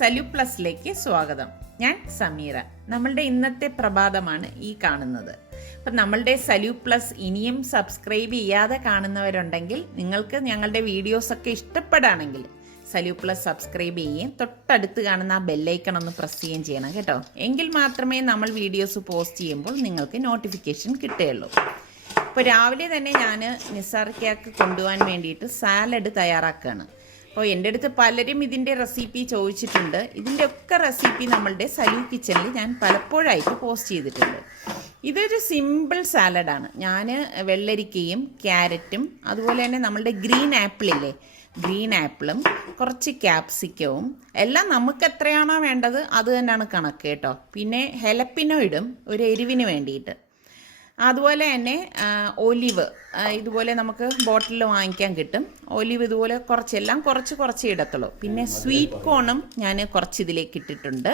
സലു പ്ലസിലേക്ക് സ്വാഗതം. ഞാൻ സമീറ. നമ്മളുടെ ഇന്നത്തെ പ്രഭാതമാണ് ഈ കാണുന്നത്. അപ്പം നമ്മളുടെ സലു പ്ലസ് ഇനിയും സബ്സ്ക്രൈബ് ചെയ്യാതെ കാണുന്നവരുണ്ടെങ്കിൽ നിങ്ങൾക്ക് ഞങ്ങളുടെ വീഡിയോസൊക്കെ ഇഷ്ടപ്പെടുകയാണെങ്കിൽ സലു പ്ലസ് സബ്സ്ക്രൈബ് ചെയ്യുകയും തൊട്ടടുത്ത് കാണുന്ന ആ ബെല്ലൈക്കൺ ഒന്ന് പ്രസ് ചെയ്യുകയും ചെയ്യണം കേട്ടോ. എങ്കിൽ മാത്രമേ നമ്മൾ വീഡിയോസ് പോസ്റ്റ് ചെയ്യുമ്പോൾ നിങ്ങൾക്ക് നോട്ടിഫിക്കേഷൻ കിട്ടുകയുള്ളൂ. അപ്പോൾ രാവിലെ തന്നെ ഞാൻ നിസാർക്കയ്ക്ക് കൊണ്ടുപോകാൻ വേണ്ടിയിട്ട് സാലഡ് തയ്യാറാക്കുകയാണ്. അപ്പോൾ എൻ്റെ അടുത്ത് പലരും ഇതിൻ്റെ റെസിപ്പി ചോദിച്ചിട്ടുണ്ട്. ഇതിൻ്റെ ഒക്കെ റെസിപ്പി നമ്മളുടെ സലു കിച്ചണിൽ ഞാൻ പലപ്പോഴായിട്ട് പോസ്റ്റ് ചെയ്തിട്ടുണ്ട്. ഇതൊരു സിമ്പിൾ സാലഡാണ്. ഞാൻ വെള്ളരിക്കയും ക്യാരറ്റും അതുപോലെ തന്നെ നമ്മളുടെ ഗ്രീൻ ആപ്പിളില്ലേ, ഗ്രീൻ ആപ്പിളും കുറച്ച് ക്യാപ്സിക്കവും എല്ലാം നമുക്ക് എത്രയാണോ വേണ്ടത് അത് തന്നെയാണ് കണക്ക് കേട്ടോ. പിന്നെ ഹെലപ്പിനോ ഇടും ഒരു എരിവിന് വേണ്ടിയിട്ട്. അതുപോലെ തന്നെ ഒലിവ് ഇതുപോലെ നമുക്ക് ബോട്ടിലിൽ വാങ്ങിക്കാൻ കിട്ടും. ഒലിവ് ഇതുപോലെ കുറച്ച് ഇടത്തുള്ളൂ. പിന്നെ സ്വീറ്റ് കോണും ഞാൻ കുറച്ച് ഇതിലേക്ക് ഇട്ടിട്ടുണ്ട്.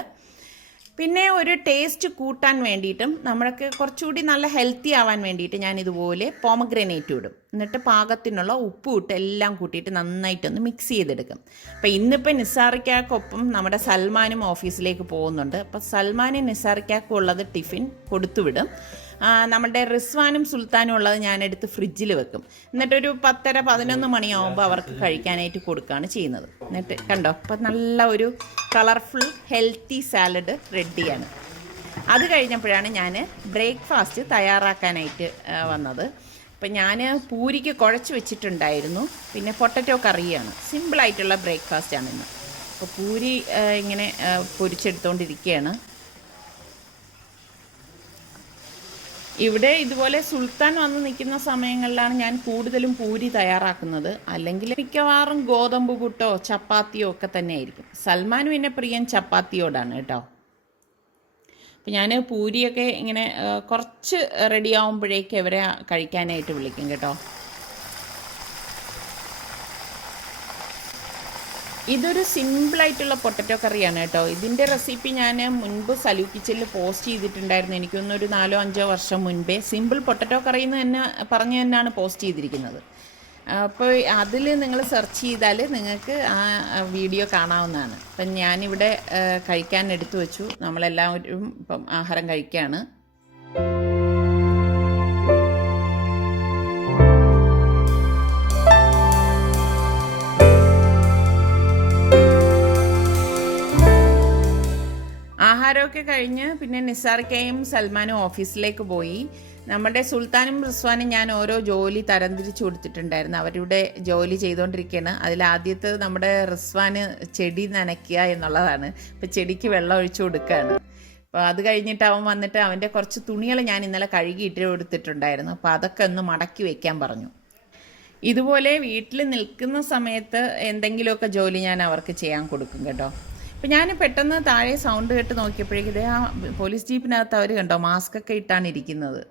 പിന്നെ ഒരു ടേസ്റ്റ് കൂട്ടാൻ വേണ്ടിയിട്ടും നമ്മൾക്ക് കുറച്ചുകൂടി നല്ല ഹെൽത്തി ആവാൻ വേണ്ടിയിട്ട് ഞാൻ ഇതുപോലെ പോമഗ്രനേറ്റ് ഇടും. എന്നിട്ട് പാകത്തിനുള്ള ഉപ്പ് ഇട്ട് എല്ലാം കൂട്ടിയിട്ട് നന്നായിട്ടൊന്ന് മിക്സ് ചെയ്തെടുക്കും. അപ്പോൾ ഇന്നിപ്പോൾ നിസാറിക്കാക്കൊപ്പം നമ്മുടെ സൽമാനും ഓഫീസിലേക്ക് പോകുന്നുണ്ട്. അപ്പോൾ സൽമാനും നിസാറിക്കാക്കും ഉള്ളത് ടിഫിൻ കൊടുത്തുവിടും. നമ്മുടെ റിസ്വാനും സുൽത്താനും ഉള്ളത് ഞാനെടുത്ത് ഫ്രിഡ്ജിൽ വെക്കും. എന്നിട്ടൊരു 10:30-11 മണിയാകുമ്പോൾ അവർക്ക് കഴിക്കാനായിട്ട് കൊടുക്കുകയാണ് ചെയ്യുന്നത്. എന്നിട്ട് കണ്ടോ, അപ്പം നല്ല ഒരു കളർഫുൾ ഹെൽത്തി സാലഡ് റെഡിയാണ്. അത് കഴിഞ്ഞപ്പോഴാണ് ഞാൻ ബ്രേക്ക്ഫാസ്റ്റ് തയ്യാറാക്കാനായിട്ട് വന്നത്. അപ്പം ഞാൻ പൂരിക്ക് കുഴച്ച് വെച്ചിട്ടുണ്ടായിരുന്നു. പിന്നെ പൊട്ടറ്റോ കറിയാണ്. സിമ്പിളായിട്ടുള്ള ബ്രേക്ക്ഫാസ്റ്റാണ് ഇന്ന്. അപ്പോൾ പൂരി ഇങ്ങനെ പൊരിച്ചെടുത്തുകൊണ്ടിരിക്കുകയാണ്. ഇവിടെ ഇതുപോലെ സുൽത്താൻ വന്ന് നിൽക്കുന്ന സമയങ്ങളിലാണ് ഞാൻ കൂടുതലും പൂരി തയ്യാറാക്കുന്നത്. അല്ലെങ്കിൽ മിക്കവാറും ഗോതമ്പ് പുട്ടോ ചപ്പാത്തിയോ ഒക്കെ തന്നെ ആയിരിക്കും. സൽമാനും പിന്നെ പ്രിയൻ ചപ്പാത്തിയോടാണ് കേട്ടോ. അപ്പം ഞാൻ പൂരിയൊക്കെ ഇങ്ങനെ കുറച്ച് റെഡി ആവുമ്പോഴേക്ക് ഇവരെ കഴിക്കാനായിട്ട് വിളിക്കും കേട്ടോ. ഇതൊരു സിമ്പിളായിട്ടുള്ള പൊട്ടറ്റോ കറിയാണ് കേട്ടോ. ഇതിൻ്റെ റെസിപ്പി ഞാൻ മുൻപ് സലു കിച്ചണിൽ പോസ്റ്റ് ചെയ്തിട്ടുണ്ടായിരുന്നു. എനിക്കൊന്നൊരു 4-5 വർഷം മുൻപേ സിമ്പിൾ പൊട്ടറ്റോ കറി എന്ന് തന്നെ പറഞ്ഞു തന്നെയാണ് പോസ്റ്റ് ചെയ്തിരിക്കുന്നത്. അപ്പോൾ അതിൽ നിങ്ങൾ സെർച്ച് ചെയ്താൽ നിങ്ങൾക്ക് ആ വീഡിയോ കാണാവുന്നതാണ്. അപ്പം ഞാനിവിടെ കഴിക്കാൻ എടുത്തു വെച്ചു. നമ്മളെല്ലാവരും ഇപ്പം ആഹാരം കഴിക്കുകയാണ്. ആഹാരമൊക്കെ കഴിഞ്ഞ് പിന്നെ നിസാർക്കയും സൽമാനും ഓഫീസിലേക്ക് പോയി. നമ്മുടെ സുൽത്താനും റിസ്വാനും ഞാൻ ഓരോ ജോലി തരംതിരിച്ചു കൊടുത്തിട്ടുണ്ടായിരുന്നു. അവരുടെ ജോലി ചെയ്തുകൊണ്ടിരിക്കുകയാണ്. അതിലാദ്യത്തെ നമ്മുടെ റിസ്വാന് ചെടി നനയ്ക്കുക എന്നുള്ളതാണ്. ഇപ്പോൾ ചെടിക്ക് വെള്ളം ഒഴിച്ചു കൊടുക്കുകയാണ്. അപ്പോൾ അത് കഴിഞ്ഞിട്ട് അവൻ വന്നിട്ട് അവൻ്റെ കുറച്ച് തുണികൾ ഞാൻ ഇന്നലെ കഴുകിയിട്ട് കൊടുത്തിട്ടുണ്ടായിരുന്നു. അപ്പോൾ അതൊക്കെ ഒന്ന് മടക്കി വയ്ക്കാൻ പറഞ്ഞു. ഇതുപോലെ വീട്ടിൽ നിൽക്കുന്ന സമയത്ത് എന്തെങ്കിലുമൊക്കെ ജോലി ഞാൻ അവർക്ക് ചെയ്യാൻ കൊടുക്കും കേട്ടോ. അപ്പം ഞാൻ പെട്ടെന്ന് താഴെ സൗണ്ട് കേട്ട് നോക്കിയപ്പോഴേക്കും ഇതേ ആ പോലീസ് ജീപ്പിനകത്ത് അവർ കണ്ടോ മാസ്ക് ഒക്കെ ഇട്ടാണ് ഇരിക്കുന്നത്.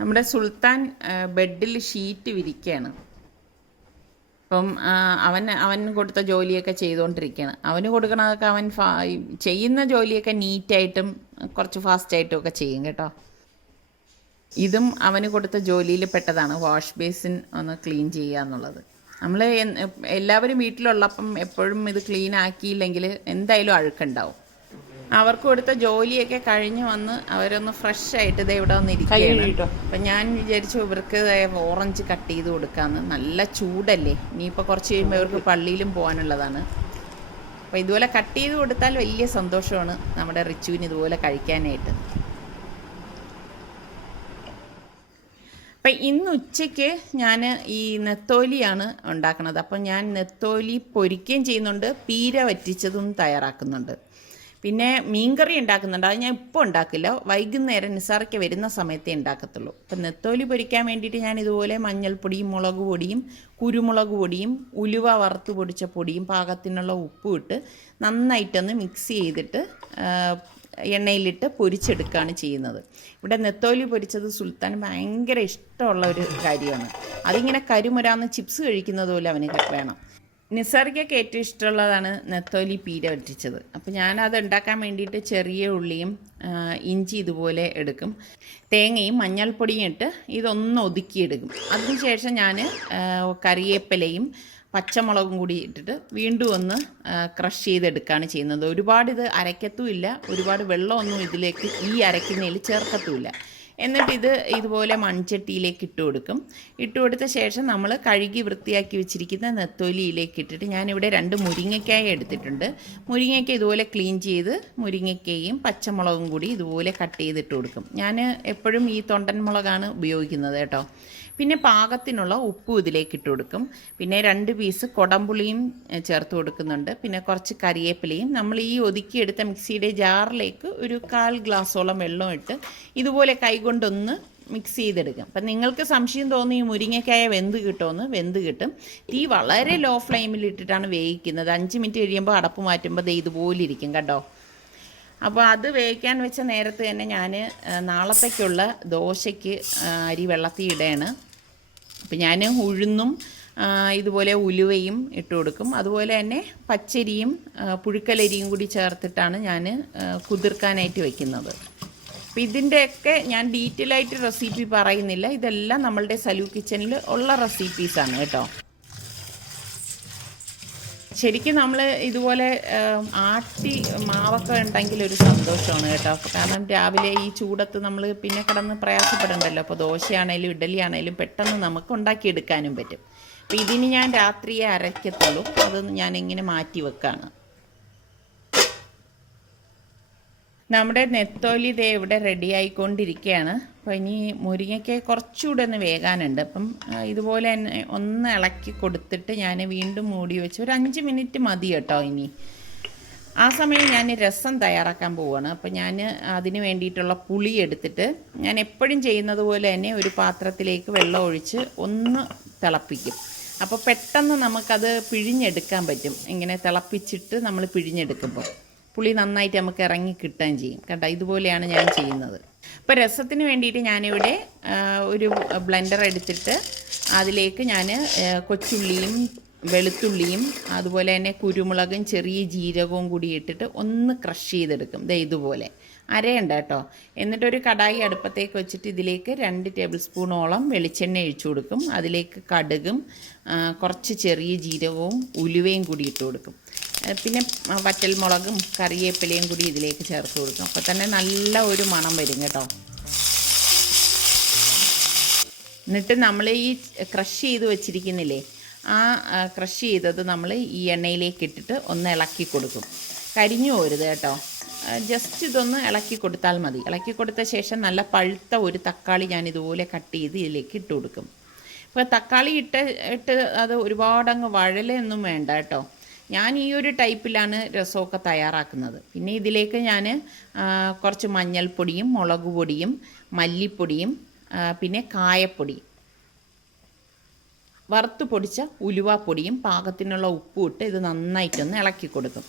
നമ്മുടെ സുൽത്താൻ ബെഡിൽ ഷീറ്റ് വിരിക്കുകയാണ്. അപ്പം അവൻ കൊടുത്ത ജോലിയൊക്കെ ചെയ്തുകൊണ്ടിരിക്കുകയാണ്. അവന് കൊടുക്കണതൊക്കെ അവൻ ചെയ്യുന്ന ജോലിയൊക്കെ നീറ്റായിട്ടും കുറച്ച് ഫാസ്റ്റായിട്ടും ഒക്കെ ചെയ്യും കേട്ടോ. ഇതും അവന് കൊടുത്ത ജോലിയിൽ പെട്ടതാണ്, വാഷ് ബേസിൻ ഒന്ന് ക്ലീൻ ചെയ്യുക എന്നുള്ളത്. നമ്മൾ എല്ലാവരും വീട്ടിലുള്ളപ്പം എപ്പോഴും ഇത് ക്ലീൻ ആക്കിയില്ലെങ്കിൽ എന്തായാലും അഴുക്കുണ്ടാവും. അവർക്ക് കൊടുത്ത ജോലിയൊക്കെ കഴിഞ്ഞ് വന്ന് അവരൊന്ന് ഫ്രഷ് ആയിട്ട് ഇത് ഇവിടെ വന്ന് ഇരിക്കുകയാണ്. അപ്പം ഞാൻ വിചാരിച്ചു ഇവർക്ക് ഓറഞ്ച് കട്ട് ചെയ്ത് കൊടുക്കാമെന്ന്. നല്ല ചൂടല്ലേ, ഇനിയിപ്പോൾ കുറച്ച് കഴിയുമ്പോൾ ഇവർക്ക് പള്ളിയിലും പോകാനുള്ളതാണ്. അപ്പോൾ ഇതുപോലെ കട്ട് ചെയ്ത് കൊടുത്താൽ വലിയ സന്തോഷമാണ് നമ്മുടെ റിച്ചുവിന് ഇതുപോലെ കഴിക്കാനായിട്ട്. അപ്പം ഇന്ന് ഉച്ചയ്ക്ക് ഞാൻ ഈ നെത്തോലിയാണ് ഉണ്ടാക്കുന്നത്. അപ്പം ഞാൻ നെത്തോലി പൊരിക്കുകയും ചെയ്യുന്നുണ്ട്, പീര വറ്റിച്ചതും തയ്യാറാക്കുന്നുണ്ട്. പിന്നെ മീൻകറി ഉണ്ടാക്കുന്നുണ്ട്. അത് ഞാൻ ഇപ്പോൾ ഉണ്ടാക്കില്ല, വൈകുന്നേരം നിസാറയ്ക്ക് വരുന്ന സമയത്തേ ഉണ്ടാക്കത്തുള്ളൂ. അപ്പം നെത്തോലി പൊരിക്കാൻ വേണ്ടിയിട്ട് ഞാൻ ഇതുപോലെ മഞ്ഞൾപ്പൊടിയും മുളക് പൊടിയും കുരുമുളക് പൊടിയും ഉലുവ വറുത്ത് പൊടിച്ച പൊടിയും പാകത്തിനുള്ള ഉപ്പും ഇട്ട് നന്നായിട്ടൊന്ന് മിക്സ് ചെയ്തിട്ട് എണ്ണയിലിട്ട് പൊരിച്ചെടുക്കുകയാണ് ചെയ്യുന്നത്. ഇവിടെ നെത്തോലി പൊരിച്ചത് സുൽത്താൻ ഭയങ്കര ഇഷ്ടമുള്ള ഒരു കാര്യമാണ്. അതിങ്ങനെ കരുമുരാന്ന് ചിപ്സ് കഴിക്കുന്നത് പോലെ അവന് വേണം. നിസർഗയ്ക്ക് ഏറ്റവും ഇഷ്ടമുള്ളതാണ് നെത്തോലി പീര വറ്റിച്ചത്. അപ്പോൾ ഞാനത് ഉണ്ടാക്കാൻ വേണ്ടിയിട്ട് ചെറിയ ഉള്ളിയും ഇഞ്ചി ഇതുപോലെ എടുക്കും, തേങ്ങയും മഞ്ഞൾപ്പൊടിയും ഇട്ട് ഇതൊന്ന് ഒതുക്കിയെടുക്കും. അതിനുശേഷം ഞാൻ കറിവേപ്പിലയും പച്ചമുളകും കൂടി ഇട്ടിട്ട് വീണ്ടും ഒന്ന് ക്രഷ് ചെയ്തെടുക്കുകയാണ് ചെയ്യുന്നത്. ഒരുപാട് ഇത് അരയ്ക്കത്തുമില്ല, ഒരുപാട് വെള്ളമൊന്നും ഇതിലേക്ക് ഈ അരയ്ക്കുന്നതിൽ ചേർക്കത്തുമില്ല. എന്നിട്ട് ഇതുപോലെ മൺചട്ടിയിലേക്ക് ഇട്ട് കൊടുക്കും. ഇട്ട് കൊടുത്ത ശേഷം നമ്മൾ കഴുകി വൃത്തിയാക്കി വെച്ചിരിക്കുന്ന നെത്തോലിയിലേക്ക് ഇട്ടിട്ട് ഞാനിവിടെ 2 മുരിങ്ങയ്ക്കായ എടുത്തിട്ടുണ്ട്. മുരിങ്ങയ്ക്ക ഇതുപോലെ ക്ലീൻ ചെയ്ത് മുരിങ്ങയ്ക്കയും പച്ചമുളകും കൂടി ഇതുപോലെ കട്ട് ചെയ്തിട്ട് കൊടുക്കും. ഞാൻ എപ്പോഴും ഈ തൊണ്ടൻ മുളകാണ് ഉപയോഗിക്കുന്നത് കേട്ടോ. പിന്നെ പാകത്തിനുള്ള ഉപ്പും ഇതിലേക്ക് ഇട്ട് കൊടുക്കും. പിന്നെ 2 പീസ് കൊടംപുളിയും ചേർത്ത് കൊടുക്കുന്നുണ്ട്. പിന്നെ കുറച്ച് കറിവേപ്പിലയും നമ്മൾ ഈ ഒതുക്കിയെടുത്ത മിക്സിയുടെ ജാറിലേക്ക് ഒരു 1/4 ഗ്ലാസോളം വെള്ളം ഇട്ട് ഇതുപോലെ കൈകൊണ്ടൊന്ന് മിക്സ് ചെയ്തെടുക്കും. അപ്പം നിങ്ങൾക്ക് സംശയം തോന്നി ഈ മുരിങ്ങയ്ക്കായ വെന്ത് കിട്ടുമെന്ന്, വെന്ത് കിട്ടും. തീ വളരെ ലോ ഫ്ലെയിമിൽ ഇട്ടിട്ടാണ് വേവിക്കുന്നത്. 5 മിനിറ്റ് കഴിയുമ്പോൾ അടപ്പ് മാറ്റുമ്പോൾ ഇതുപോലെ ഇരിക്കും കേട്ടോ. അപ്പോൾ അത് വേവിക്കാൻ വെച്ച നേരത്ത് തന്നെ ഞാൻ നാളത്തേക്കുള്ള ദോശയ്ക്ക് അരി വെള്ളത്തിൽ ഇടയാണ്. അപ്പം ഞാൻ ഉഴുന്നും ഇതുപോലെ ഉലുവയും ഇട്ട് കൊടുക്കും. അതുപോലെ തന്നെ പച്ചരിയും പുഴുക്കലരിയും കൂടി ചേർത്തിട്ടാണ് ഞാൻ കുതിർക്കാനായിട്ട് വയ്ക്കുന്നത്. അപ്പം ഇതിൻ്റെയൊക്കെ ഞാൻ ഡീറ്റെയിൽ ആയിട്ട് റെസിപ്പി പറയുന്നില്ല, ഇതെല്ലാം നമ്മളുടെ സലൂ കിച്ചണിൽ ഉള്ള റെസിപ്പീസാണ് കേട്ടോ. ശരിക്കും നമ്മൾ ഇതുപോലെ ആട്ടി മാവൊക്കെ ഉണ്ടെങ്കിൽ ഒരു സന്തോഷമാണ് കേട്ടോ. കാരണം രാവിലെ ഈ ചൂടത്ത് നമ്മൾ പിന്നെ കിടന്ന് പ്രയാസപ്പെടണ്ടല്ലോ. അപ്പോൾ ദോശയാണേലും ഇഡലി ആണേലും പെട്ടെന്ന് നമുക്ക് ഉണ്ടാക്കിയെടുക്കാനും പറ്റും. അപ്പോൾ ഇതിന് ഞാൻ രാത്രിയെ അരയ്ക്കത്തുള്ളൂ, അത് ഞാനിങ്ങനെ മാറ്റി വെക്കാണ്. നമ്മുടെ നെത്തോലി ദേ ഇവിടെ റെഡി ആയിക്കൊണ്ടിരിക്കുകയാണ്. അപ്പോൾ ഇനി മുരിങ്ങയ്ക്ക് കുറച്ചുകൂടെ ഒന്ന് വേകാനുണ്ട്. അപ്പം ഇതുപോലെ തന്നെ ഒന്ന് ഇളക്കി കൊടുത്തിട്ട് ഞാൻ വീണ്ടും മൂടി വെച്ച് ഒരു 5 മിനിറ്റ് മതി കേട്ടോ. ഇനി ആ സമയം ഞാൻ രസം തയ്യാറാക്കാൻ പോവുകയാണ്. അപ്പോൾ ഞാൻ അതിന് വേണ്ടിയിട്ടുള്ള പുളി എടുത്തിട്ട് ഞാൻ എപ്പോഴും ചെയ്യുന്നത് പോലെ തന്നെ ഒരു പാത്രത്തിലേക്ക് വെള്ളം ഒഴിച്ച് ഒന്ന് തിളപ്പിക്കും. അപ്പോൾ പെട്ടെന്ന് നമുക്കത് പിഴിഞ്ഞെടുക്കാൻ പറ്റും. ഇങ്ങനെ തിളപ്പിച്ചിട്ട് നമ്മൾ പിഴിഞ്ഞെടുക്കുമ്പോൾ പുളി നന്നായിട്ട് നമുക്ക് ഇറങ്ങി കിട്ടുകയും ചെയ്യും കേട്ടോ. ഇതുപോലെയാണ് ഞാൻ ചെയ്യുന്നത്. അപ്പോൾ രസത്തിന് വേണ്ടിയിട്ട് ഞാനിവിടെ ഒരു ബ്ലെൻഡർ എടുത്തിട്ട് അതിലേക്ക് ഞാൻ കൊച്ചുള്ളിയും വെളുത്തുള്ളിയും അതുപോലെ തന്നെ കുരുമുളകും ചെറിയ ജീരകവും കൂടി ഇട്ടിട്ട് ഒന്ന് ക്രഷ് ചെയ്തെടുക്കും. ഇതുപോലെ അരയണ്ട കേട്ടോ. എന്നിട്ടൊരു കടായി അടുപ്പത്തേക്ക് വെച്ചിട്ട് ഇതിലേക്ക് 2 ടേബിൾ സ്പൂണോളം വെളിച്ചെണ്ണ ഒഴിച്ചു കൊടുക്കും. അതിലേക്ക് കടുകും കുറച്ച് ചെറിയ ജീരകവും ഉലുവയും കൂടി ഇട്ട് കൊടുക്കും. പിന്നെ വറ്റൽമുളകും കറിവേപ്പിലയും കൂടി ഇതിലേക്ക് ചേർത്ത് കൊടുക്കും. അപ്പോൾ തന്നെ നല്ല ഒരു മണം വരും കേട്ടോ. എന്നിട്ട് നമ്മൾ ഈ ക്രഷ് ചെയ്ത് വെച്ചിരിക്കുന്നില്ലേ, ആ ക്രഷ് ചെയ്തത് നമ്മൾ ഈ എണ്ണയിലേക്ക് ഇട്ടിട്ട് ഒന്ന് ഇളക്കി കൊടുക്കും. കരിഞ്ഞു പോരുത് കേട്ടോ. ജസ്റ്റ് ഇതൊന്ന് ഇളക്കി കൊടുത്താൽ മതി. ഇളക്കി കൊടുത്ത ശേഷം നല്ല പഴുത്ത ഒരു തക്കാളി ഞാൻ ഇതുപോലെ കട്ട് ചെയ്ത് ഇതിലേക്ക് ഇട്ട് കൊടുക്കും. അപ്പോൾ തക്കാളി ഇട്ട് അത് ഒരുപാടങ്ങ് വഴലൊന്നും വേണ്ട കേട്ടോ. ഞാൻ ഈ ഒരു ടൈപ്പിലാണ് രസമൊക്കെ തയ്യാറാക്കുന്നത്. പിന്നെ ഇതിലേക്ക് ഞാൻ കുറച്ച് മഞ്ഞൾപ്പൊടിയും മുളക് പൊടിയും മല്ലിപ്പൊടിയും പിന്നെ കായപ്പൊടി, വറുത്ത് പൊടിച്ച ഉലുവാപ്പൊടിയും പാകത്തിനുള്ള ഉപ്പും ഇട്ട് ഇത് നന്നായിട്ടൊന്ന് ഇളക്കി കൊടുക്കും.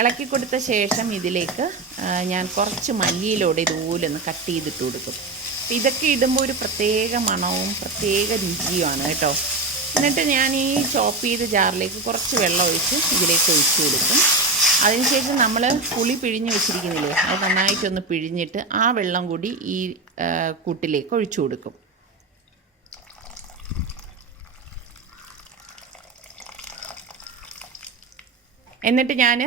ഇളക്കി കൊടുത്ത ശേഷം ഇതിലേക്ക് ഞാൻ കുറച്ച് മല്ലിയിലൂടെ ഇതുപോലെ ഒന്ന് കട്ട് ചെയ്തിട്ട് കൊടുക്കും. ഇതൊക്കെ ഇടുമ്പോൾ ഒരു പ്രത്യേക മണവും പ്രത്യേക രുചിയുമാണ് കേട്ടോ. എന്നിട്ട് ഞാൻ ഈ ചോപ്പ് ചെയ്ത ജാറിലേക്ക് കുറച്ച് വെള്ളം ഒഴിച്ച് ഇതിലേക്ക് ഒഴിച്ചു കൊടുക്കും. അതിനുശേഷം നമ്മൾ പുളി പിഴിഞ്ഞ് വെച്ചിരിക്കുന്നില്ലേ, അത് നന്നായിട്ടൊന്ന് പിഴിഞ്ഞിട്ട് ആ വെള്ളം കൂടി ഈ കൂട്ടിലേക്ക് ഒഴിച്ചു കൊടുക്കും. എന്നിട്ട് ഞാൻ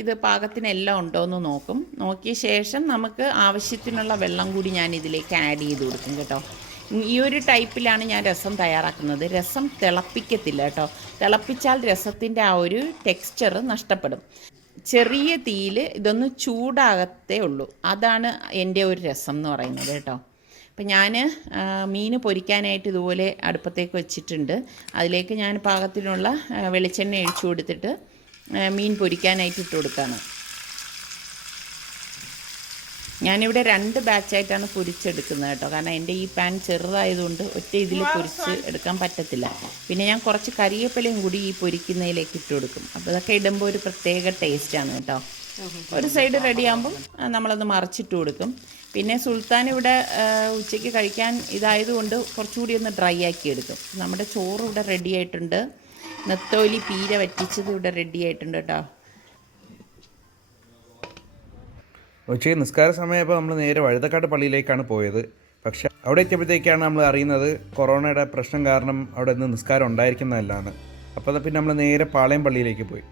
ഇത് പാകത്തിനെല്ലാം ഉണ്ടോ എന്ന് നോക്കും. നോക്കിയ ശേഷം നമുക്ക് ആവശ്യത്തിനുള്ള വെള്ളം കൂടി ഞാൻ ഇതിലേക്ക് ആഡ് ചെയ്ത് കൊടുക്കും കേട്ടോ. ഈ ഒരു ടൈപ്പിലാണ് ഞാൻ രസം തയ്യാറാക്കുന്നത്. രസം തിളപ്പിക്കത്തില്ല കേട്ടോ. തിളപ്പിച്ചാൽ രസത്തിൻ്റെ ആ ഒരു ടെക്സ്ചർ നഷ്ടപ്പെടും. ചെറിയ തീയിൽ ഇതൊന്ന് ചൂടാകത്തേ ഉള്ളൂ. അതാണ് എൻ്റെ ഒരു രസം എന്ന് പറയുന്നത് കേട്ടോ. അപ്പം ഞാൻ മീൻ പൊരിക്കാനായിട്ട് ഇതുപോലെ അടുപ്പത്തേക്ക് വെച്ചിട്ടുണ്ട്. അതിലേക്ക് ഞാൻ പാകത്തിനുള്ള വെളിച്ചെണ്ണ ഒഴിച്ചു കൊടുത്തിട്ട് മീൻ പൊരിക്കാനായിട്ട് ഇട്ട് കൊടുക്കുകയാണ്. ഞാനിവിടെ 2 ബാച്ചായിട്ടാണ് പൊരിച്ചെടുക്കുന്നത് കേട്ടോ. കാരണം എൻ്റെ ഈ പാൻ ചെറുതായതുകൊണ്ട് ഒറ്റ ഇതിൽ പൊരിച്ച് എടുക്കാൻ പറ്റത്തില്ല. പിന്നെ ഞാൻ കുറച്ച് കറിവേപ്പിലയും കൂടി ഈ പൊരിക്കുന്നതിലേക്ക് ഇട്ട് കൊടുക്കും. അപ്പോൾ ഇതൊക്കെ ഇടുമ്പോൾ ഒരു പ്രത്യേക ടേസ്റ്റാണ് കേട്ടോ. ഒരു സൈഡ് റെഡിയാകുമ്പം നമ്മളൊന്ന് മറിച്ചിട്ട് കൊടുക്കും. പിന്നെ സുൽത്താൻ ഇവിടെ ഉച്ചയ്ക്ക് കഴിക്കാൻ ഇതായതുകൊണ്ട് കുറച്ചുകൂടി ഒന്ന് ഡ്രൈ ആക്കി എടുക്കും. നമ്മുടെ ചോറ് ഇവിടെ റെഡി ആയിട്ടുണ്ട്. നെത്തോലി പീര വറ്റിച്ചത് ഇവിടെ റെഡി ആയിട്ടുണ്ട് കേട്ടോ. ഉച്ചയ്ക്ക് നിസ്കാര സമയപ്പോൾ നമ്മൾ നേരെ വഴുതക്കാട് പള്ളിയിലേക്കാണ് പോയത്. പക്ഷെ അവിടെ എത്തിയപ്പോഴത്തേക്കാണ് നമ്മൾ അറിയുന്നത് കൊറോണയുടെ പ്രശ്നം കാരണം അവിടെ നിന്ന് നിസ്കാരം ഉണ്ടായിരിക്കുന്നതല്ലാന്ന്. അപ്പോൾ പിന്നെ നമ്മൾ നേരെ പാളയം പള്ളിയിലേക്ക് പോയി.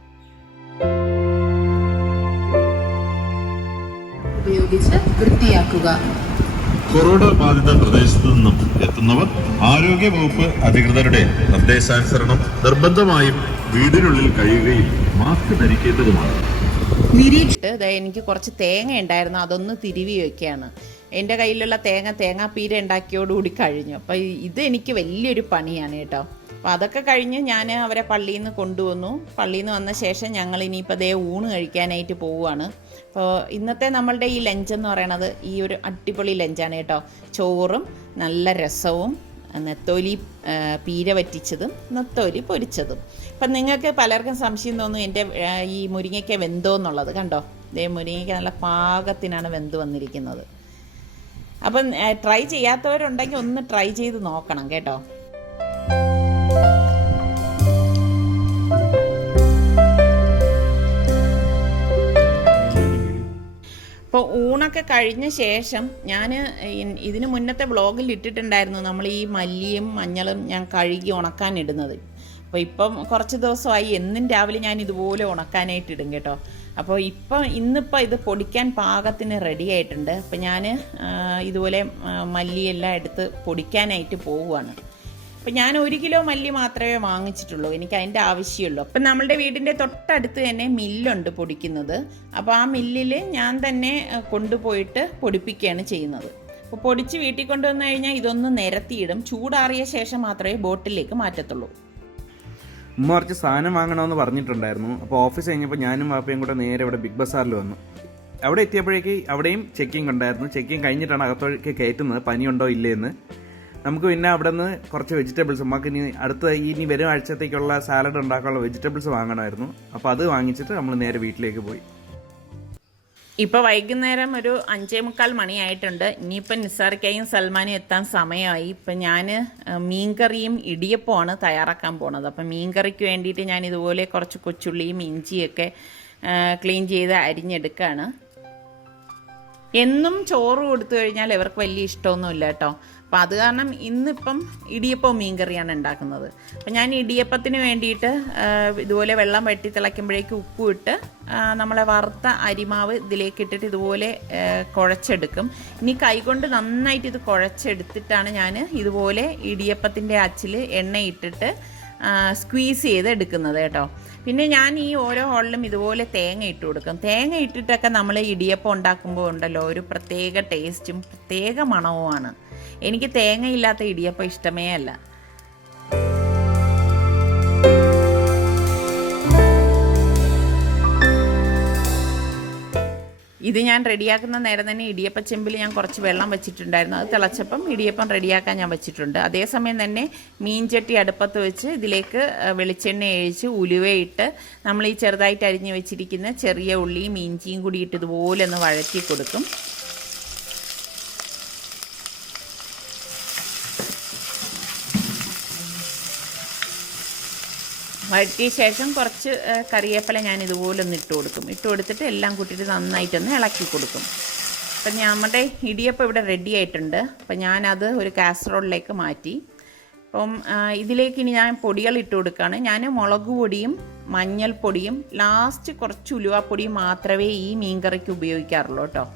ഉപയോഗിച്ച് വൃത്തിയാക്കുക. കൊറോണ ബാധിത പ്രദേശത്തു നിന്നും എത്തുന്നവർ ആരോഗ്യ വകുപ്പ് അധികൃതരുടെ നിർദ്ദേശാനുസരണം നിർബന്ധമായും വീടിനുള്ളിൽ കഴിയുകയും മാസ്ക് ധരിക്കേണ്ടതുമാണ്. എനിക്ക് കുറച്ച് തേങ്ങ ഉണ്ടായിരുന്നു, അതൊന്ന് തിരുവി വയ്ക്കുകയാണ്. എൻ്റെ കയ്യിലുള്ള തേങ്ങാപ്പീര ഉണ്ടാക്കിയോടുകൂടി കഴിഞ്ഞു. അപ്പോൾ ഇത് എനിക്ക് വലിയൊരു പണിയാണ് കേട്ടോ. അപ്പോൾ അതൊക്കെ കഴിഞ്ഞ് ഞാൻ അവരെ പള്ളിയിൽ നിന്ന് കൊണ്ടുവന്നു. പള്ളിയിൽ നിന്ന് വന്ന ശേഷം ഞങ്ങൾ ഇനിയിപ്പോൾ ഊണ് കഴിക്കാനായിട്ട് പോവുകയാണ്. അപ്പോൾ ഇന്നത്തെ നമ്മളുടെ ഈ ലഞ്ച് എന്ന് പറയണത് ഈ ഒരു അടിപൊളി ലഞ്ചാണ് കേട്ടോ. ചോറും നല്ല രസവും നെത്തോലി പീര വറ്റിച്ചതും നെത്തോലി പൊരിച്ചതും. അപ്പം നിങ്ങൾക്ക് പലർക്കും സംശയം തോന്നും എൻ്റെ ഈ മുരിങ്ങയ്ക്ക വെന്തോ എന്നുള്ളത്. കണ്ടോ, മുരിങ്ങയ്ക്ക നല്ല പാകത്തിനാണ് വെന്ത് വന്നിരിക്കുന്നത്. അപ്പം ട്രൈ ചെയ്യാത്തവരുണ്ടെങ്കിൽ ഒന്ന് ട്രൈ ചെയ്ത് നോക്കണം കേട്ടോ. അപ്പോൾ ഊണൊക്കെ കഴിഞ്ഞ ശേഷം ഞാൻ ഇതിന് മുന്നത്തെ വ്ളോഗിൽ ഇട്ടിട്ടുണ്ടായിരുന്നു നമ്മൾ ഈ മല്ലിയും മഞ്ഞളും ഞാൻ കഴുകി ഉണക്കാനിടുന്നത്. അപ്പോൾ ഇപ്പം കുറച്ച് ദിവസമായി എന്നും രാവിലെ ഞാൻ ഇതുപോലെ ഉണക്കാനായിട്ട് ഇടും കേട്ടോ. അപ്പോൾ ഇന്നിപ്പോൾ ഇത് പൊടിക്കാൻ പാകത്തിന് റെഡി ആയിട്ടുണ്ട്. അപ്പോൾ ഞാൻ ഇതുപോലെ മല്ലിയെല്ലാം എടുത്ത് പൊടിക്കാനായിട്ട് പോവുകയാണ്. അപ്പം ഞാൻ 1 കിലോ മല്ലി മാത്രമേ വാങ്ങിച്ചിട്ടുള്ളൂ, എനിക്ക് അതിൻ്റെ ആവശ്യമുള്ളൂ. അപ്പം നമ്മളുടെ വീടിൻ്റെ തൊട്ടടുത്ത് തന്നെ മില്ലുണ്ട് പൊടിക്കുന്നത്. അപ്പോൾ ആ മില്ലിൽ ഞാൻ തന്നെ കൊണ്ടുപോയിട്ട് പൊടിപ്പിക്കുകയാണ് ചെയ്യുന്നത്. അപ്പോൾ പൊടിച്ച് വീട്ടിൽ കൊണ്ടുവന്നു കഴിഞ്ഞാൽ ഇതൊന്ന് നിരത്തിയിടും. ചൂടാറിയ ശേഷം മാത്രമേ ബോട്ടിലേക്ക് മാറ്റത്തുള്ളൂ. ഉമ്മ കുറച്ച് സാധനം വാങ്ങണമെന്ന് പറഞ്ഞിട്ടുണ്ടായിരുന്നു. അപ്പോൾ ഓഫീസ് കഴിഞ്ഞപ്പോൾ ഞാനും വാപ്പയും കൂടെ നേരെ ഇവിടെ ബിഗ് ബസാറിൽ വന്നു. അവിടെ എത്തിയപ്പോഴേക്ക് അവിടെയും ചെക്കിംഗ് ഉണ്ടായിരുന്നു. ചെക്കിംഗ് കഴിഞ്ഞിട്ടാണ് അകത്തോഴേക്ക് കയറ്റുന്നത്, പനിയുണ്ടോ ഇല്ലേന്ന്. നമുക്ക് പിന്നെ അവിടെ നിന്ന് കുറച്ച് വെജിറ്റബിൾസ്, നമുക്ക് ഇനി വരും ആഴ്ചത്തേക്കുള്ള സാലഡ് ഉണ്ടാക്കാനുള്ള വെജിറ്റബിൾസ് വാങ്ങണമായിരുന്നു. അപ്പോൾ അത് വാങ്ങിച്ചിട്ട് നമ്മൾ നേരെ വീട്ടിലേക്ക് പോയി. ഇപ്പോൾ വൈകുന്നേരം ഒരു 5:45 മണിയായിട്ടുണ്ട്. ഇനിയിപ്പോൾ നിസാർക്കായും സൽമാനും എത്താൻ സമയമായി. ഇപ്പം ഞാൻ മീൻകറിയും ഇടിയപ്പമാണ് തയ്യാറാക്കാൻ പോണത്. അപ്പം മീൻകറിക്ക് വേണ്ടിയിട്ട് ഞാൻ ഇതുപോലെ കുറച്ച് കൊച്ചുള്ളിയും ഇഞ്ചിയൊക്കെ ക്ലീൻ ചെയ്ത് അരിഞ്ഞെടുക്കുകയാണ്. എന്നും ചോറ് കൊടുത്തു കഴിഞ്ഞാൽ ഇവർക്ക് വലിയ ഇഷ്ടമൊന്നുമില്ല കേട്ടോ. അപ്പോൾ അത് കാരണം ഇന്നിപ്പം ഇടിയപ്പവും മീൻകറിയാണ് ഉണ്ടാക്കുന്നത്. അപ്പം ഞാൻ ഇടിയപ്പത്തിന് വേണ്ടിയിട്ട് ഇതുപോലെ വെള്ളം വെട്ടി തിളയ്ക്കുമ്പോഴേക്ക് ഉപ്പും ഇട്ട് നമ്മളെ വറുത്ത അരിമാവ് ഇതിലേക്ക് ഇട്ടിട്ട് ഇതുപോലെ കുഴച്ചെടുക്കും. ഇനി കൈകൊണ്ട് നന്നായിട്ട് ഇത് കുഴച്ചെടുത്തിട്ടാണ് ഞാൻ ഇതുപോലെ ഇടിയപ്പത്തിൻ്റെ അച്ചിൽ എണ്ണ ഇട്ടിട്ട് സ്ക്വീസ് ചെയ്ത് എടുക്കുന്നത് കേട്ടോ. പിന്നെ ഞാൻ ഈ ഓരോ ഹോളിലും ഇതുപോലെ തേങ്ങ ഇട്ട് കൊടുക്കും. തേങ്ങ ഇട്ടിട്ടൊക്കെ നമ്മൾ ഇടിയപ്പം ഉണ്ടാക്കുമ്പോൾ ഉണ്ടല്ലോ ഒരു പ്രത്യേക ടേസ്റ്റും പ്രത്യേക മണവുമാണ്. എനിക്ക് തേങ്ങയില്ലാത്ത ഇടിയപ്പം ഇഷ്ടമേ അല്ല. ഇത് ഞാൻ റെഡിയാക്കുന്ന നേരം തന്നെ ഇടിയപ്പ ചെമ്പിൽ ഞാൻ കുറച്ച് വെള്ളം വെച്ചിട്ടുണ്ടായിരുന്നു. അത് തിളച്ചപ്പം ഇടിയപ്പം റെഡിയാക്കാൻ ഞാൻ വെച്ചിട്ടുണ്ട്. അതേസമയം തന്നെ മീൻചട്ടി അടുപ്പത്ത് വെച്ച് ഇതിലേക്ക് വെളിച്ചെണ്ണ ഒഴിച്ച് ഉലുവയിട്ട് നമ്മൾ ഈ ചെറുതായിട്ട് അരിഞ്ഞ് വെച്ചിരിക്കുന്ന ചെറിയ ഉള്ളിയും ഇഞ്ചിയും കൂടി ഇട്ട് ഇതുപോലെ ഒന്ന് വഴറ്റി കൊടുക്കും. വഴറ്റിയ ശേഷം കുറച്ച് കറിവേപ്പില ഞാൻ ഇതുപോലെ ഒന്ന് ഇട്ട് കൊടുക്കും. ഇട്ട് കൊടുത്തിട്ട് എല്ലാം കൂട്ടിയിട്ട് നന്നായിട്ടൊന്ന് ഇളക്കി കൊടുക്കും. അപ്പം നമ്മുടെ ഇടിയപ്പം ഇവിടെ റെഡി ആയിട്ടുണ്ട്. അപ്പം ഞാനത് ഒരു കാസറോളിലേക്ക് മാറ്റി. അപ്പം ഇതിലേക്ക് ഇനി ഞാൻ പൊടികൾ ഇട്ട് കൊടുക്കുകയാണ്. ഞാൻ മുളക് പൊടിയും മഞ്ഞൾപ്പൊടിയും ലാസ്റ്റ് കുറച്ച് ഉലുവാപ്പൊടിയും മാത്രമേ ഈ മീൻകറിക്ക് ഉപയോഗിക്കാറുള്ളൂ കേട്ടോ.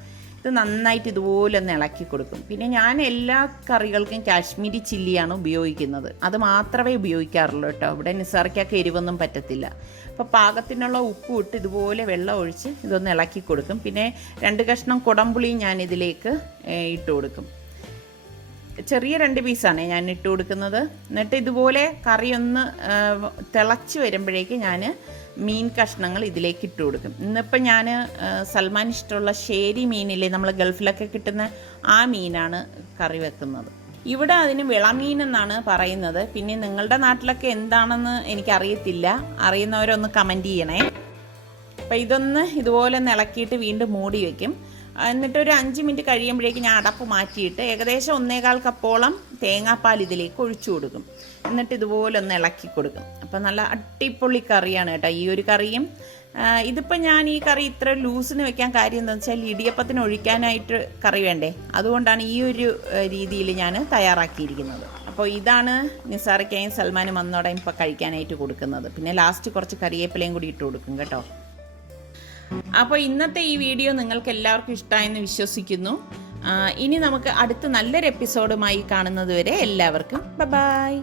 ഇത് നന്നായിട്ട് ഇതുപോലെ ഒന്ന് ഇളക്കി കൊടുക്കും. പിന്നെ ഞാൻ എല്ലാ കറികൾക്കും കാശ്മീരി ചില്ലിയാണ് ഉപയോഗിക്കുന്നത്. അത് മാത്രമേ ഉപയോഗിക്കാറുള്ളൂ കേട്ടോ. ഇവിടെ നിസാർക്കൊക്കെ എരിവൊന്നും പറ്റത്തില്ല. അപ്പോൾ പാകത്തിനുള്ള ഉപ്പ് ഇട്ട് ഇതുപോലെ വെള്ളം ഒഴിച്ച് ഇതൊന്ന് ഇളക്കി കൊടുക്കും. പിന്നെ 2 കഷ്ണം കുടംപുളിയും ഞാൻ ഇതിലേക്ക് ഇട്ട് കൊടുക്കും. ചെറിയ 2 പീസാണ് ഞാൻ ഇട്ട് കൊടുക്കുന്നത്. എന്നിട്ട് ഇതുപോലെ കറി ഒന്ന് തിളച്ച് വരുമ്പോഴേക്ക് ഞാൻ മീൻ കഷ്ണങ്ങൾ ഇതിലേക്ക് ഇട്ട് കൊടുക്കും. ഇന്നിപ്പോൾ ഞാൻ സൽമാൻ ഇഷ്ടമുള്ള ശേരി മീനില്ലേ, നമ്മൾ ഗൾഫിലൊക്കെ കിട്ടുന്ന ആ മീനാണ് കറി വെക്കുന്നത്. ഇവിടെ അതിന് വിളമീൻ എന്നാണ് പറയുന്നത്. പിന്നെ നിങ്ങളുടെ നാട്ടിലൊക്കെ എന്താണെന്ന് എനിക്കറിയത്തില്ല, അറിയുന്നവരൊന്ന് കമൻറ്റ് ചെയ്യണേ. അപ്പോൾ ഇതൊന്ന് ഇതുപോലെ ഇളക്കിയിട്ട് വീണ്ടും മൂടി വയ്ക്കും. എന്നിട്ട് ഒരു 5 മിനിറ്റ് കഴിയുമ്പോഴേക്കും ഞാൻ അടപ്പ് മാറ്റിയിട്ട് ഏകദേശം 1.25 കപ്പോളം തേങ്ങാപ്പാൽ ഇതിലേക്ക് ഒഴിച്ചു കൊടുക്കും. എന്നിട്ട് ഇതുപോലെ ഒന്ന് ഇളക്കി കൊടുക്കും. അപ്പം നല്ല അടിപൊളി കറിയാണ് കേട്ടോ ഈ ഒരു കറിയും. ഇതിപ്പോൾ ഞാൻ ഈ കറി ഇത്ര ലൂസിന് വെക്കാൻ കാര്യം എന്താണെന്ന് വെച്ചാൽ ഇടിയപ്പത്തിന് ഒഴിക്കാനായിട്ട് കറി വേണ്ടേ, അതുകൊണ്ടാണ് ഈ ഒരു രീതിയിൽ ഞാൻ തയ്യാറാക്കിയിരിക്കുന്നത്. അപ്പോൾ ഇതാണ് നിസാറയ്ക്കായും സൽമാനും വന്നോടെ ഇപ്പോൾ കഴിക്കാനായിട്ട് കൊടുക്കുന്നത്. പിന്നെ ലാസ്റ്റ് കുറച്ച് കറിവേപ്പിലയും കൂടി ഇട്ട് കൊടുക്കും കേട്ടോ. അപ്പോൾ ഇന്നത്തെ ഈ വീഡിയോ നിങ്ങൾക്ക് എല്ലാവർക്കും ഇഷ്ടമായെന്ന് വിശ്വസിക്കുന്നു. ഇനി നമുക്ക് അടുത്ത നല്ലൊരു എപ്പിസോഡുമായി കാണുന്നത് വരെ എല്ലാവർക്കും ബൈ.